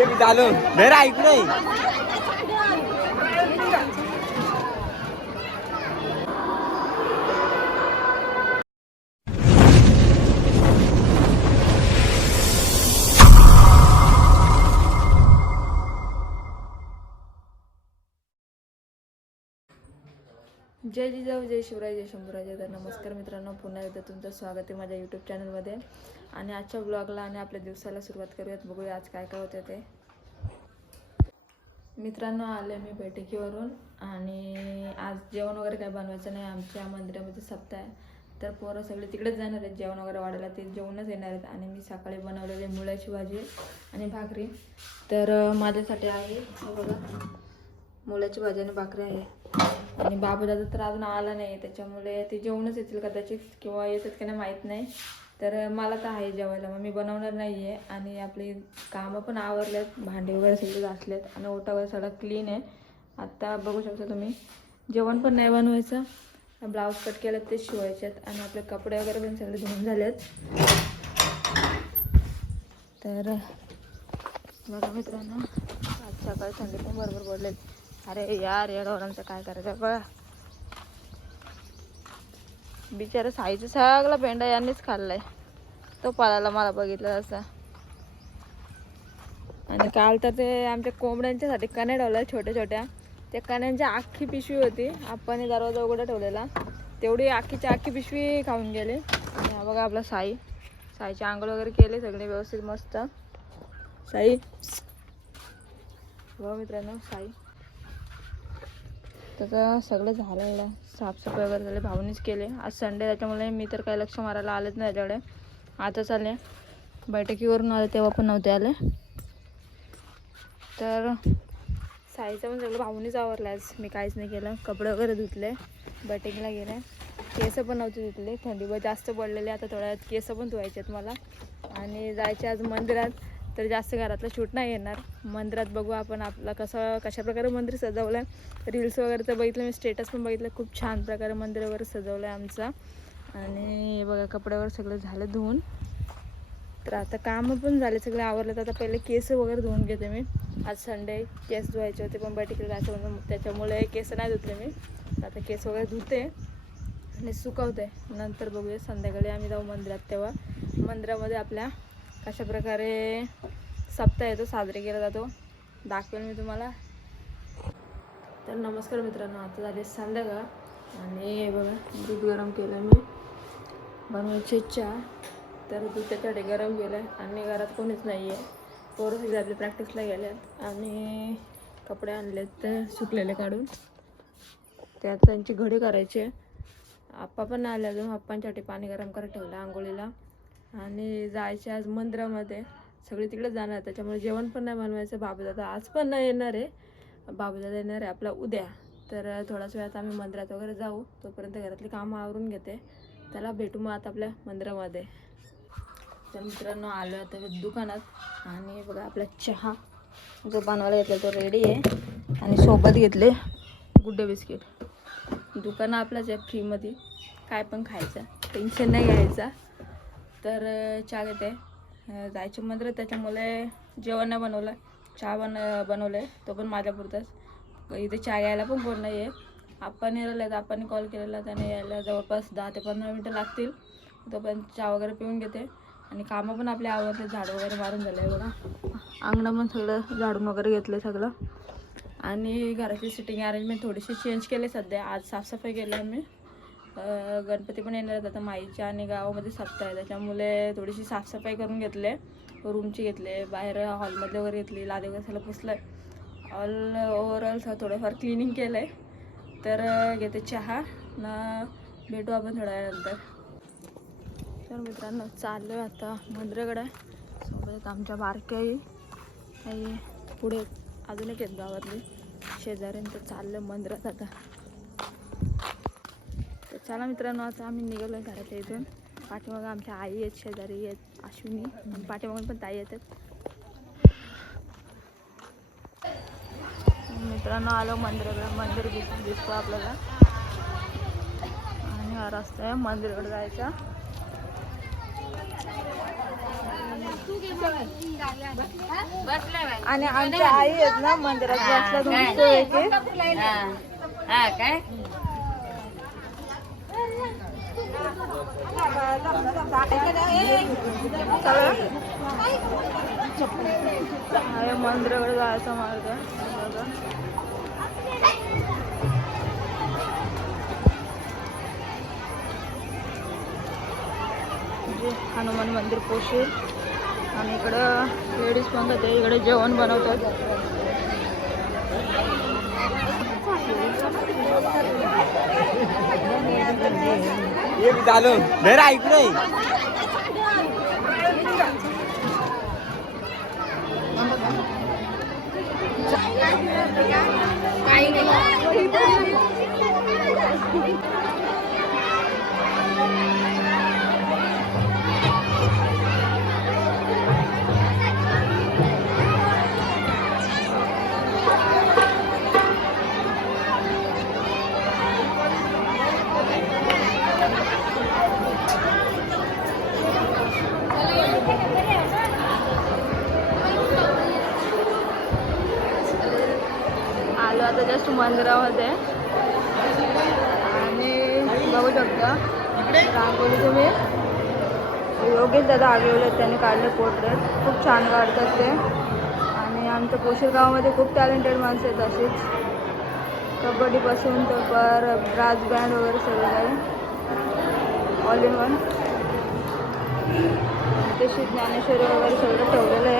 नाही ऐक नाही। जय जिजाऊ जय शिवराय जय शंभूराजे नमस्कार मित्रांनो पुन्हा एकदा तुमचं स्वागत आहे माझ्या यूट्यूब चॅनलमध्ये आणि आजच्या ब्लॉगला आणि आपल्या दिवसाला सुरुवात करूयात. बघूया आज काय काय होतं ते. मित्रांनो आले मी बैठकीवरून आणि आज जेवण वगैरे काय बनवायचं नाही. आमच्या मंदिरामध्ये सप्ताह आहे. तर पोरं सगळे तिकडेच जाणार आहेत. जेवण वगैरे वाढायला ते जेवणच येणार आहेत. आणि मी सकाळी बनवलेली मुळ्याची भाजी आणि भाकरी. तर माझ्यासाठी आहे बघा. मुलाची भाजी आणि भाकरी आहे. आणि बाबू दादा तर अजून आला नाही. त्याच्यामुळे ते जेवणच येतील कदाचित किंवा येतात की नाही माहीत नाही. तर मला तर आहे जेवायला मग मी बनवणार नाही आहे आणि आपली कामं पण आवरलेत भांडे वगैरे सगळे घासलेत आणि ओटा वगैरे सगळं क्लीन आहे. आत्ता बघू शकता तुम्ही जेवण पण नाही बनवायचं. ब्लाऊज कट केलं ते शिवायचे आहेत आणि आपले कपडे वगैरे पण सगळे धुवून झालेत. तर बघा मित्रांनो आज सकाळी थंडी पण बरोबर पडलेत अरे यार या ढोरांचं काय करायचं? बघा. बिचारा साईचं सगळा पेंडा यांनीच खाल्लाय. तो पळाला मला बघितला असा आणि काल तर ते आमच्या कोंबड्यांच्यासाठी कण्या ठेवल्या छोट्या छोट्या. त्या कण्यांची अख्खी पिशवी होती. आपण दरवाजा उघडा ठेवलेला. तेवढी अख्खीची अख्खी पिशवी खाऊन गेले. बघा आपला साई. साईचे आंघोळ वगैरे केले सगळे व्यवस्थित मस्त. साई. बघा मित्रांनो साई. त्याचं सगळं झालेलं आहे साफसफाई वगैरे झाली भाऊनीच केले. आज संडे त्याच्यामुळे मी तर काही लक्ष मारायला आलेच नाही त्याच्याकडे. आताच आले बैठकीवरून आले तेव्हा पण नव्हते आले. तर साईचं पण सगळं भाऊनीच आवरलं आज. मी काहीच नाही केलं. कपडे वगैरे धुतले. बैठकीला गेले. केस पण नव्हते धुतले. थंडी पण जास्त पडलेले. आता थोड्या केस पण धुवायचे आहेत मला. आणि जायचे आज मंदिरात. तर जास्त घरातलं शूट नाही येणार. मंदिरात बघू आपण आपलं कसं कशा प्रकारे मंदिर सजवलं आहे रील्स वगैरे तर बघितलं मी स्टेटस पण बघितलं. खूप छान प्रकारे मंदिर वगैरे सजवलं आहे आमचं. आणि बघा कपड्यावर सगळं झालं धुवून. तर आता कामं पण झाले सगळे आवरले तर आता पहिले केस वगैरे धुवून घेते मी. आज संडे केस धुवायचे होते पण बैठकीला जायचं म्हणून त्याच्यामुळे केस नाही धुतले मी. तर आता केस वगैरे धुते आणि सुकवते. नंतर बघूया संध्याकाळी आम्ही जाऊ मंदिरात तेव्हा. मंदिरामध्ये आपल्या कशा प्रकारे सप्ताह येतो साजरे केला जातो. दाखवेल मी तुम्हाला. तर नमस्कार मित्रांनो आता झाले संध्याकाळ. आणि बघा दूध गरम केलं मी. बनवायची चहा तर दूध त्याच्यासाठी गरम केलं आहे आणि घरात कोणीच नाही आहे पोरं सगळे आपल्या प्रॅक्टिसला गेल्यात आणि कपडे आणलेत सुकलेले काढून. त्यात त्यांची घडी करायची. आप्पा पण आले अजून. आप्पांसाठी पाणी गरम करत ठेवलं आंघोळीला. आणि जायचे आज मंदिरामध्ये. सगळे तिकडे जाणार त्याच्यामुळे जेवण पण नाही बनवायचं. बाबूदादा आज पण नाही येणार आहे. बाबूदादा येणार आहे आपला उद्या. तर थोड्याच वेळात आम्ही मंदिरात वगैरे जाऊ. तोपर्यंत घरातली कामं आवरून घेते. त्याला भेटू मग आता आपल्या मंदिरामध्ये. तर मित्रांनो आलो आता दुकानात. आणि बघा आपला चहा जो बनवायला घेतला तो रेडी आहे. आणि सोबत घेतले गुड्डे बिस्किट. दुकानं आपलाच आहे फ्रीमध्ये काय पण खायचं. टेन्शन नाही घ्यायचा. तर चहा घेते. जायचे जायचं त्याच्यामुळे जेवण नाही बनवलं. चहा बन बनवलं आहे तो पण माझ्यापुरताच. इथे चहा घ्यायला पण कोण नाही आहे आपण येलेलं आहे आपण कॉल केलेला त्याने यायला जवळपास दहा ते पंधरा मिनटं लागतील. तोपर्यंत चहा वगैरे पिऊन घेते. आणि कामं पण आपले आवडते झाडं वगैरे मारून झालं आहे बघा. अंगणं पण सगळं झाडून वगैरे घेतलं सगळं. आणि घरातली सिटिंग अरेंजमेंट थोडीशी चेंज केली सध्या. आज साफसफाई केली आहे मी गणपती पण येणार आहेत. आता माईच्या आणि गावामध्ये सप्ताह आहे. त्याच्यामुळे थोडीशी साफसफाई करून घेतले. रूमची घेतले बाहेर हॉलमध्ये वगैरे घेतली. लादे वगैरे सगळं पुसलं ऑल ओव्हरऑल थोडंफार क्लिनिंग केलं आहे तर घेते चहा. ना भेटू आपण थोड्या वेळानंतर. तर मित्रांनो चाललो आहे आता मंदिराकडे सोबत आमच्या बारक्याही काही पुढे अजून एक आहेत गावातली. शेजाऱ्यांचं चाललं मंदिरात आता. चला मित्रांनो आता आम्ही निघालो आहे घराच्या इथून. पाठीमागं आमच्या आई आहेत शेजारी आहेत अश्विनी. आणि पाठीमागून पण ताई येतात. मित्रांनो आलो मंदिराकडे मंदिर दिस दिसतो आपल्याला. आणि हा रस्ता आहे मंदिराकडे जायचा. आणि आमच्या आई आहेत ना मंदिरात बसल्या तुमची काय? मंदिराकडे जायचा मार्ग. हनुमान मंदिर पोशील आणि इकडं लेडीज पण ते इकडे जेवण बनवतात. ये मी चालू. काढले पोर्ट्रेट खूप छान काढतात ते. आणि आमच्या पोशीर गावामध्ये खूप टॅलेंटेड माणसं आहेत अशीच. कबड्डीपासून तर पर ब्रास बँड वगैरे सगळं काही. ऑल इन वन तशी ज्ञानेश्वरी वगैरे सगळं ठेवलेलं आहे.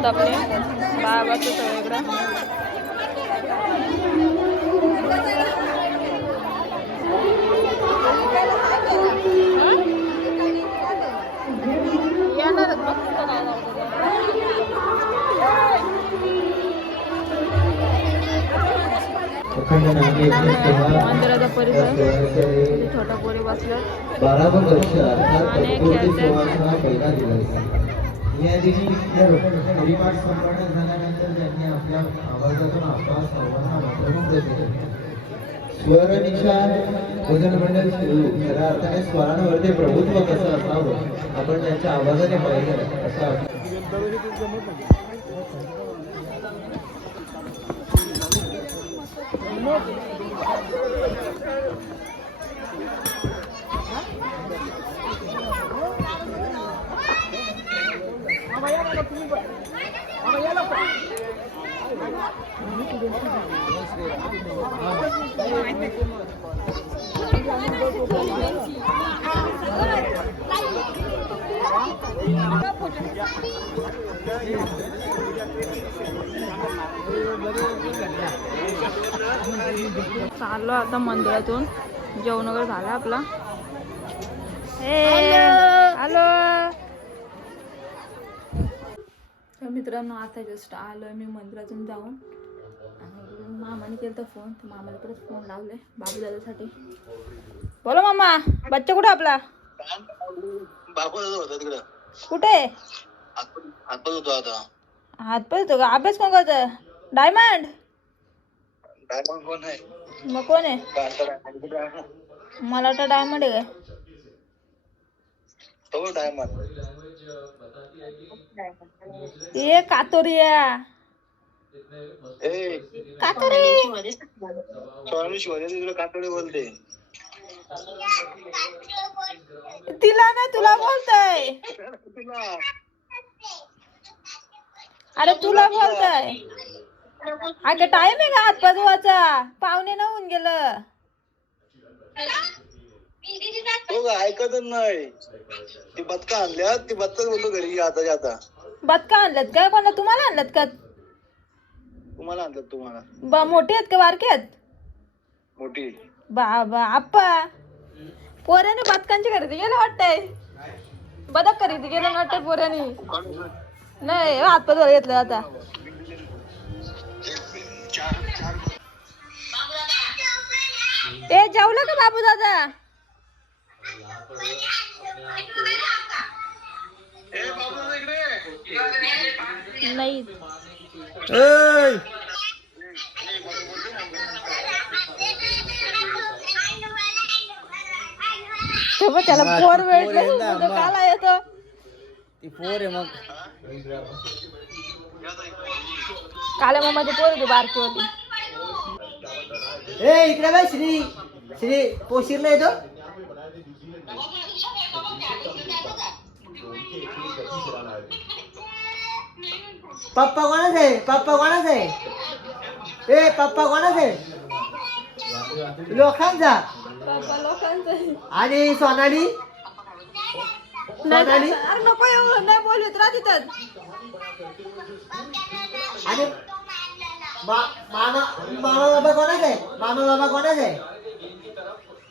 भंगात आपले? बाबाचं सगळीकडं? येणारच. मंदिराचा परिसर छोटा पोरी अर्थात आणि तत्पुरुष खेळते. सुवासना या दिनी परिपाठ संपन्न झाल्यानंतर त्यांनी आपल्या आवाजातून आपला सर्वांना मंत्रमुग्ध केले. स्वर निशान भजन मंडळ म्हणजे खऱ्या अर्थाने स्वरांवरती प्रभुत्व कसं असावं? आपण त्यांच्या आवाजाने पाहिजे असं चाललो आता मंदिरातून. जेवण वगैरे झालं आपला? हॅलो तर मित्रांनो आता जस्ट आलोय मी मंदिरातून जाऊन. आणि मामाने केलं तर फोन तर मामाला परत फोन लावले बाबू दादासाठी बोलो मामा बच्चा कुठे आपला? बापू होता तिकडं. कुठे? हातपात होतो आता. हात का? अभ्यास कोण करतं डायमंड? कोण आहे? मग कोण आहे? मला वाटतं डायमंड आहे काय? डायमंड. ए कातोरिया. ए. कातोरी. तुला कातडे बोलते. तिला ना तुला बोलतय. अरे तुला बोलतय. अगं टाइम आहे का हात धुवाचा पाहुणे ना होऊन गेलं. तो काय ऐकतच नाही. ती बदका आणल्या ती बदकच बोलतो घरी आता आता. बदका आणल्यात का कोणा तुम्हाला आणल्यात का? तुम्हाला आणतात तुम्हाला. बा मोठे आहेत का बारके आहेत? मोठी. बाबा आप्पा. पोऱ्याने बदकांची खरेदी गेलं वाटतंय. बदक खरेदी गेलं वाटतंय पोऱ्याने. नाही हात पाय धुवायला घेतलं आता. ए जेवलं का बाबू दादा नाही त्याला तो मग. काला येतो. ती पोर आहे मग. काल्या मामाची पोर होती बारकी होती. ए इकडे बाय श्री श्री पोशीरला येतो. पप्पा कोणाच आहे? पप्पा कोणाच आहे? ए पप्पा कोणाच आहे? लोकांचा आणि सोनाली? सोनाली? अरे नको एवढं नाही बोलत राह तिथं. आणि मामा मामा बाबा कोणाच आहे? मामा बाबा कोणाच आहे?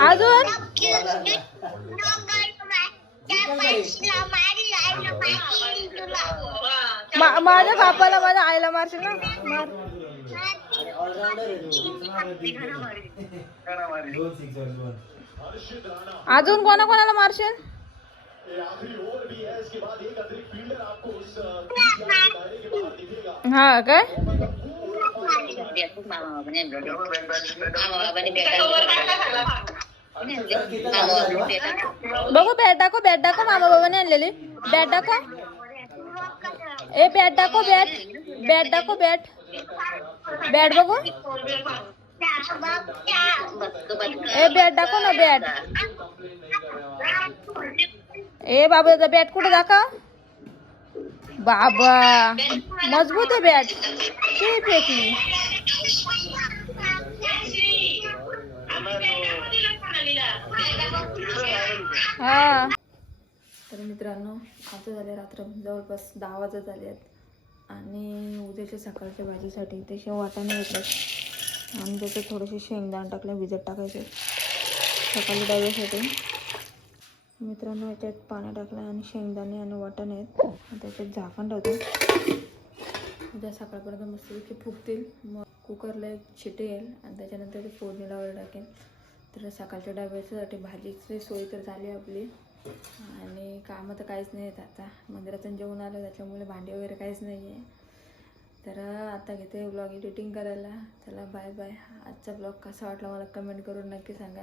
अजून माझ्या बापाला माझ्या आईला मारशील ना? अजून कोणा कोणाला मारशील? हा काय? बघू बॅट दाखव बॅट दाखव मामा बाबाने आणलेली. बॅट दाखव. ए बॅट दाखव बॅट बॅट दाखव बॅट बॅट बघू. ए बॅट दाखव ना बॅट ए बाबा दादा बॅट कुठं दाखव? बाबा मजबूत आहे बॅट. ते फेकली. हा. तर मित्रांनो आता झाले रात्र जवळपास दहा वाजत झाले आहेत आणि उद्याच्या सकाळच्या भाजीसाठी ते शेव वाटाणे येतात आणि त्याच्यात थोडेसे शेंगदाण टाकले भिजत टाकायचे. सकाळी डब्यासाठी मित्रांनो याच्यात पाणी टाकलं आणि शेंगदाणे आणि वाटण आहेत. त्याच्यात झाकण टाकतो उद्या सकाळपर्यंत मस्तपैकी फुगतील. मग कुकरला एक छिटे येईल आणि त्याच्यानंतर ते फोडणीला वगैरे टाकेन. तर सकाळच्या डब्याच्यासाठी भाजीची सोय तर झाली आपली. आणि कामं तर काहीच नाही आहेत आता. मंदिरातून जेवण आलं त्याच्यामुळे भांडी वगैरे काहीच नाही आहे तर आता घेते ब्लॉग एडिटिंग करायला. चला बाय बाय आजचा ब्लॉग कसा वाटला मला कमेंट करून नक्की सांगा.